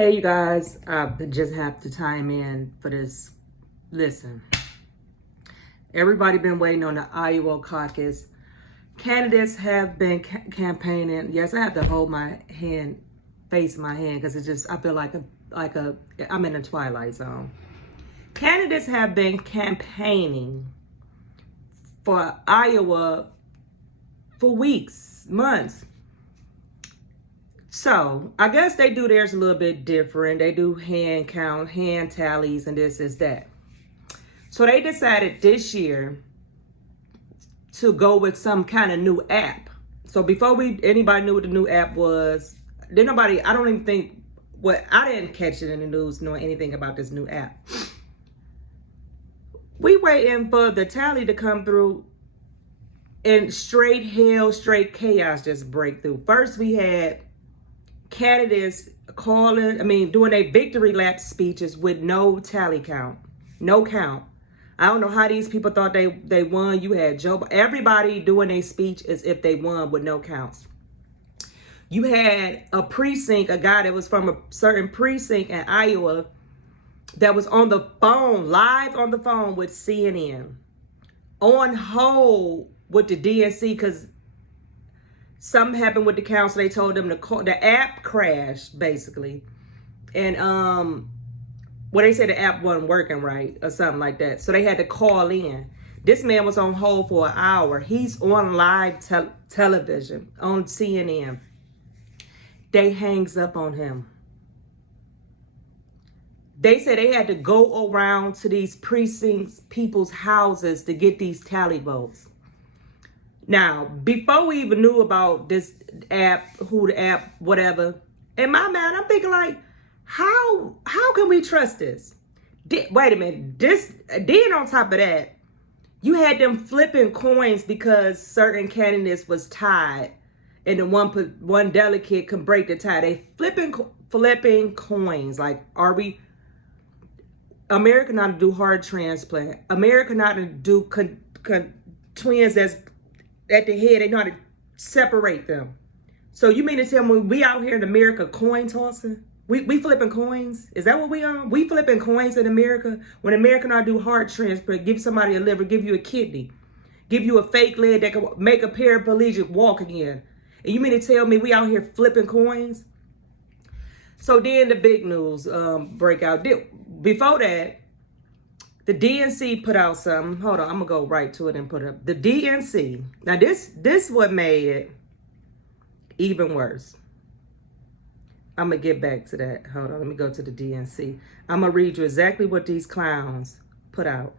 Hey, you guys, I just have to time in for this. Listen, everybody been waiting on the Iowa caucus. Candidates have been campaigning. Yes, I have to hold my hand, face my hand, because it's just, I feel like I'm in a twilight zone. Candidates have been campaigning for Iowa for weeks, months. So I guess they do theirs a little bit different. They do hand count, hand tallies, and this is that. So they decided this year to go with some kind of new app. So before anybody knew what the new app was, I don't even think I didn't catch it in the news knowing anything about this new app. We waiting for the tally to come through and straight hell, straight chaos just break through. First we had candidates doing their victory lap speeches with no tally count, no count. I don't know how these people thought they won. You had everybody doing a speech as if they won with no counts. You had a guy that was from a certain precinct in Iowa that was on the phone, live on the phone with CNN, on hold with the DNC because something happened with the council. They told them the app crashed, basically. And they said the app wasn't working right or something like that. So they had to call in. This man was on hold for an hour. He's on live television on CNN. They hangs up on him. They said they had to go around to these precincts, people's houses to get these tally votes. Now, before we even knew about this app, whatever, in my mind, I'm thinking like, how can we trust this? Wait a minute. Then on top of that, you had them flipping coins because certain candidates was tied, and the one delegate can break the tie. They flipping coins. Like, America not to do heart transplant. America not to do twins that's at the head. They know how to separate them. So you mean to tell me we out here in America coin tossing? We flipping coins? Is that what we are? We flipping coins in America? When America not do heart transplant, give somebody a liver, give you a kidney, give you a fake leg that can make a paraplegic walk again. And you mean to tell me we out here flipping coins? So then the big news break out. Before that, the DNC put out something. Hold on, I'm gonna go right to it and put it up. The DNC. Now this what made it even worse. I'm gonna get back to that. Hold on, let me go to the DNC. I'm gonna read you exactly what these clowns put out.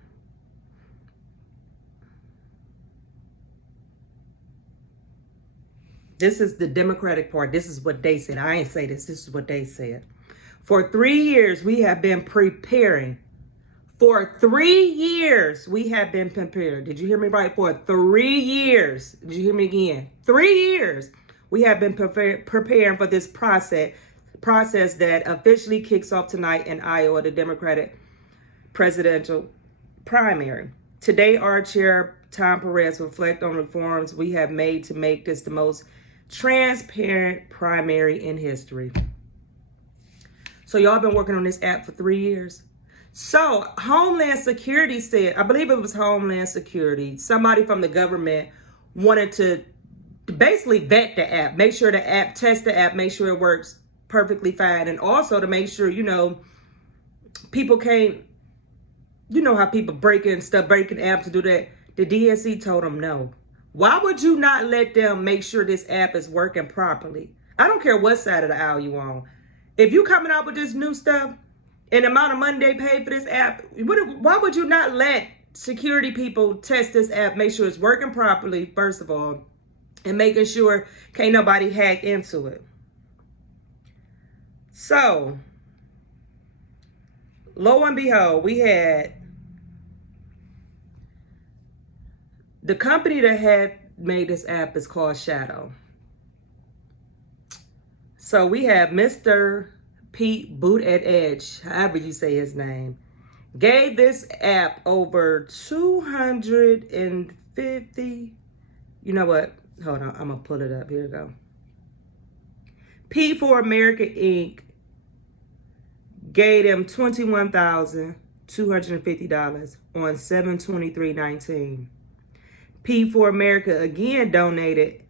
This is the Democratic Party. This is what they said. I ain't say this. This is what they said. For 3 years, we have been preparing. For 3 years, we have been prepared. Did you hear me right? For 3 years. Did you hear me again? 3 years. We have been preparing for this process that officially kicks off tonight in Iowa, the Democratic presidential primary. Today, our chair, Tom Perez, will reflect on reforms we have made to make this the most transparent primary in history. So y'all been working on this app for 3 years. So Homeland Security said, I believe it was Homeland Security, somebody from the government wanted to basically vet the app, make sure the app, test the app, make sure it works perfectly fine. And also to make sure, people can't, how people breaking apps to do that. The DNC told them no. Why would you not let them make sure this app is working properly? I don't care what side of the aisle you on. If you coming out with this new stuff and the amount of money they pay for this app, why would you not let security people test this app, make sure it's working properly, first of all, and making sure can't nobody hack into it? So, lo and behold, we had the company that had made this app is called Shadow. So we have Mr. Pete Buttigieg, however you say his name, gave this app over 250. You know what? Hold on, I'm gonna pull it up. Here we go. P for America Inc. gave them $21,250 on 7/23/19. P4 America again donated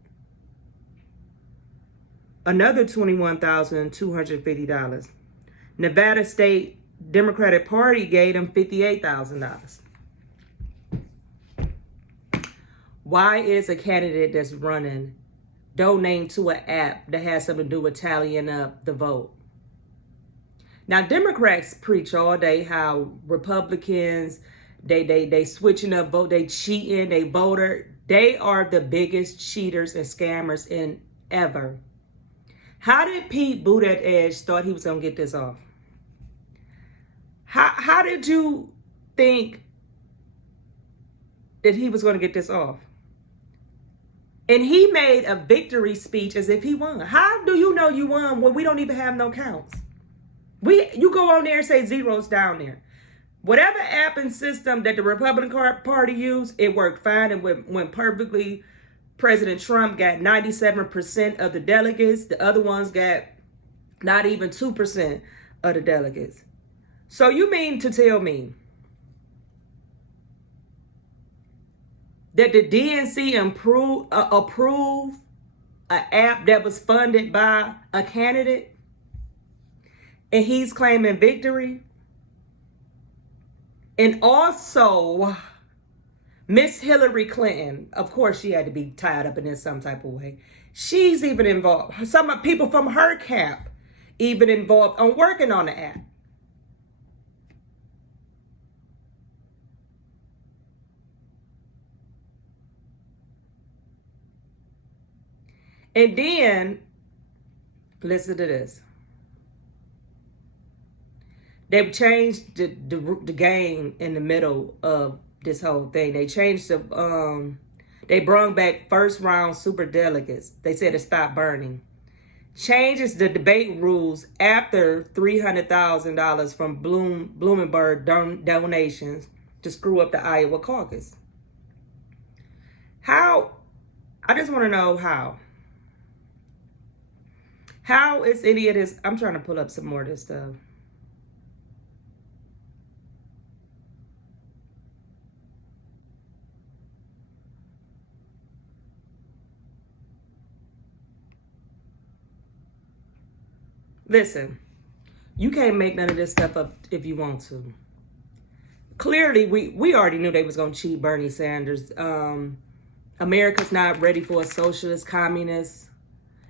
another $21,250. Nevada State Democratic Party gave them $58,000. Why is a candidate that's running donating to an app that has something to do with tallying up the vote? Now, Democrats preach all day how Republicans, they switching up vote, they cheating, they voter. They are the biggest cheaters and scammers in ever. How did Pete Buttigieg thought he was going to get this off? How did you think that he was going to get this off? And he made a victory speech as if he won. How do you know you won when we don't even have no counts? You go on there and say zeros down there. Whatever app and system that the Republican Party used, it worked fine and went perfectly. President Trump got 97% of the delegates. The other ones got not even 2% of the delegates. So you mean to tell me that the DNC approved an app that was funded by a candidate and he's claiming victory? And also, Miss Hillary Clinton, of course she had to be tied up in this some type of way. She's even involved. Some people from her camp even involved on working on the app. And then, listen to this. They changed the game in the middle of this whole thing. They changed they brought back first round super delegates. They said to stop burning. Changes the debate rules after $300,000 from Bloomberg donations to screw up the Iowa caucus. How? I just want to know how. How is any of this? I'm trying to pull up some more of this stuff. Listen, you can't make none of this stuff up if you want to. Clearly, we already knew they was going to cheat Bernie Sanders. America's not ready for a socialist communist.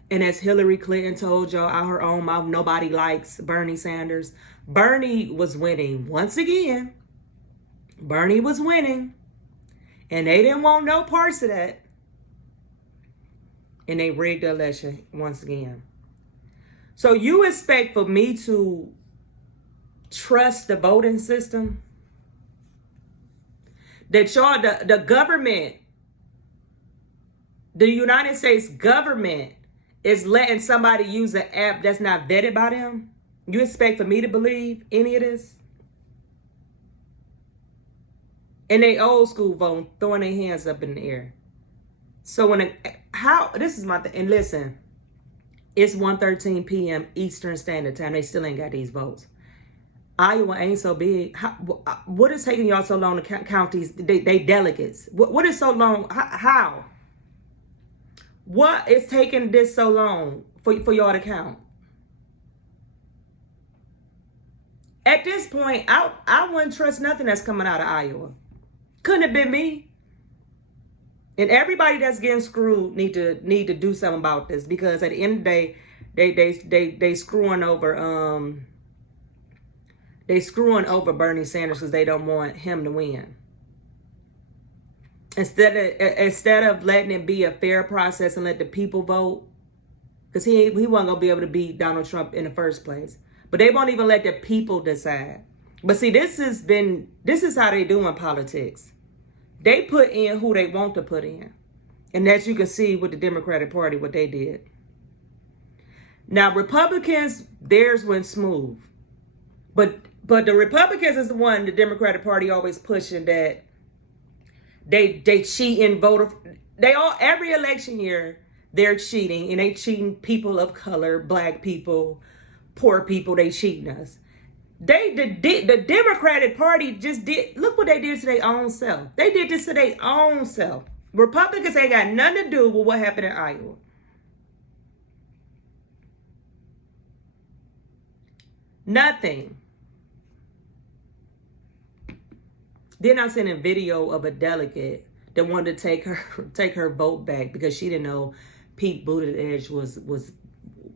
And as Hillary Clinton told y'all out her own mouth, nobody likes Bernie Sanders. Bernie was winning once again. Bernie was winning. And they didn't want no parts of that. And they rigged the election once again. So you expect for me to trust the voting system? That y'all, the government, the United States government is letting somebody use an app that's not vetted by them? You expect for me to believe any of this? And they old school voting, throwing their hands up in the air. So this is my thing. And listen, it's 1:13 p.m. Eastern Standard Time. They still ain't got these votes. Iowa ain't so big. What is taking y'all so long to count these? They delegates. What is so long? How? What is taking this so long for y'all to count? At this point, I wouldn't trust nothing that's coming out of Iowa. Couldn't have been me. And everybody that's getting screwed need to do something about this, because at the end of the day, they screwing over Bernie Sanders because they don't want him to win. Instead of letting it be a fair process and let the people vote, because he wasn't gonna be able to beat Donald Trump in the first place. But they won't even let the people decide. But see, this is how they do in politics. They put in who they want to put in. And as you can see with the Democratic Party, what they did. Now, Republicans, theirs went smooth. But the Republicans is the one the Democratic Party always pushing that they cheat and vote. Every election year, they're cheating. And they cheating people of color, black people, poor people, they cheating us. The Democratic Party just did, look what they did to their own self. They did this to their own self. Republicans ain't got nothing to do with what happened in Iowa. Nothing. Then I sent a video of a delegate that wanted to take her vote back because she didn't know Pete Buttigieg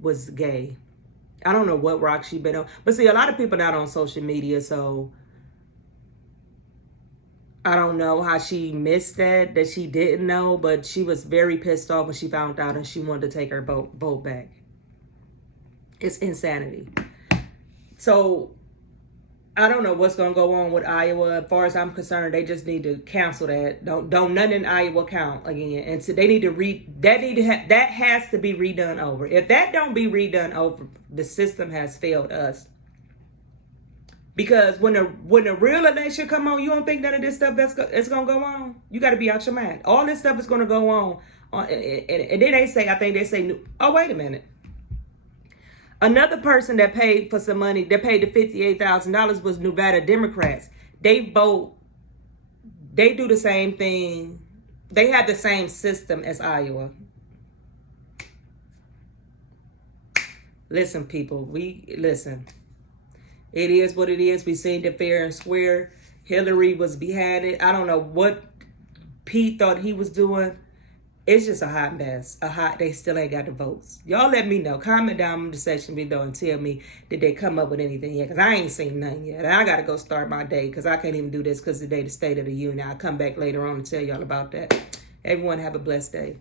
was gay. I don't know what rock she been on. But see, a lot of people not on social media, so I don't know how she missed that she didn't know, but she was very pissed off when she found out and she wanted to take her vote back. It's insanity. So I don't know what's gonna go on with Iowa. As far as I'm concerned, they just need to cancel that. Don't nothing in Iowa count again. And so they need to that has to be redone over. If that don't be redone over, the system has failed us. Because when the real election come on, you don't think none of this stuff it's gonna go on. You got to be out your mind. All this stuff is gonna go on. And then they say, oh wait a minute. Another person that paid for some money, that paid the $58,000 was Nevada Democrats. They do the same thing. They have the same system as Iowa. Listen, people, listen. It is what it is. We seen it fair and square. Hillary was behind it. I don't know what Pete thought he was doing. It's just a hot mess. They still ain't got the votes. Y'all let me know. Comment down in the section below and tell me, did they come up with anything yet? Because I ain't seen nothing yet. And I got to go start my day because I can't even do this because today the State of the Union. I'll come back later on and tell y'all about that. Everyone have a blessed day.